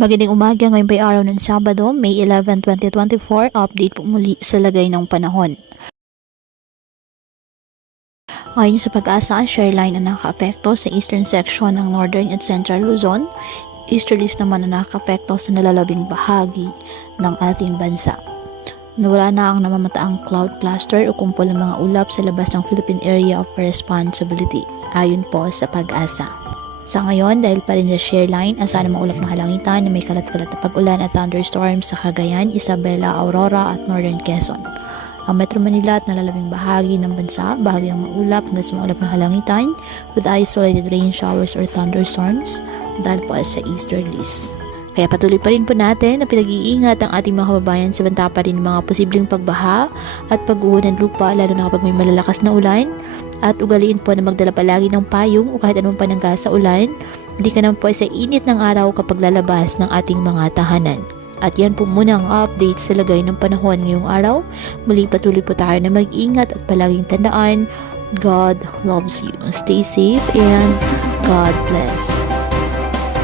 Magandang umaga, ngayon pa araw ng Sabado, May 11, 2024. Update po muli sa lagay ng panahon. Ayon sa Pag-asa, shoreline ang nakakaapekto sa eastern section ng northern at central Luzon. Easterlies naman ang nakakaapekto sa nalalabing bahagi ng ating bansa. Nawala na ang namamataang cloud cluster o kumpol ng mga ulap sa labas ng Philippine Area of Responsibility, ayon po sa Pag-asa. Sa ngayon, dahil pa rin sa shoreline, asahan ang maulap na halangitan na may kalat-kalat na pag-ulan at thunderstorms sa Cagayan, Isabela, Aurora at Northern Quezon. Ang Metro Manila at nalalabing bahagi ng bansa, bahagyang maulap hanggang sa maulap na halangitan with isolated rain showers or thunderstorms dahil po sa easterlies. Kaya patuloy pa rin po natin na pinag-iingat ang ating mga kababayan sa banta pa rin ng mga posibleng pagbaha at pag-uho ng lupa lalo na kapag may malalakas na ulan. At ugaliin po na magdala palagi ng payong o kahit anong panangga sa ulan. Hindi ka naman po sa init ng araw kapag lalabas ng ating mga tahanan. At yan po muna ang update sa lagay ng panahon ngayong araw. Muli patuloy po tayo na mag-ingat at palaging tandaan, God loves you. Stay safe and God bless.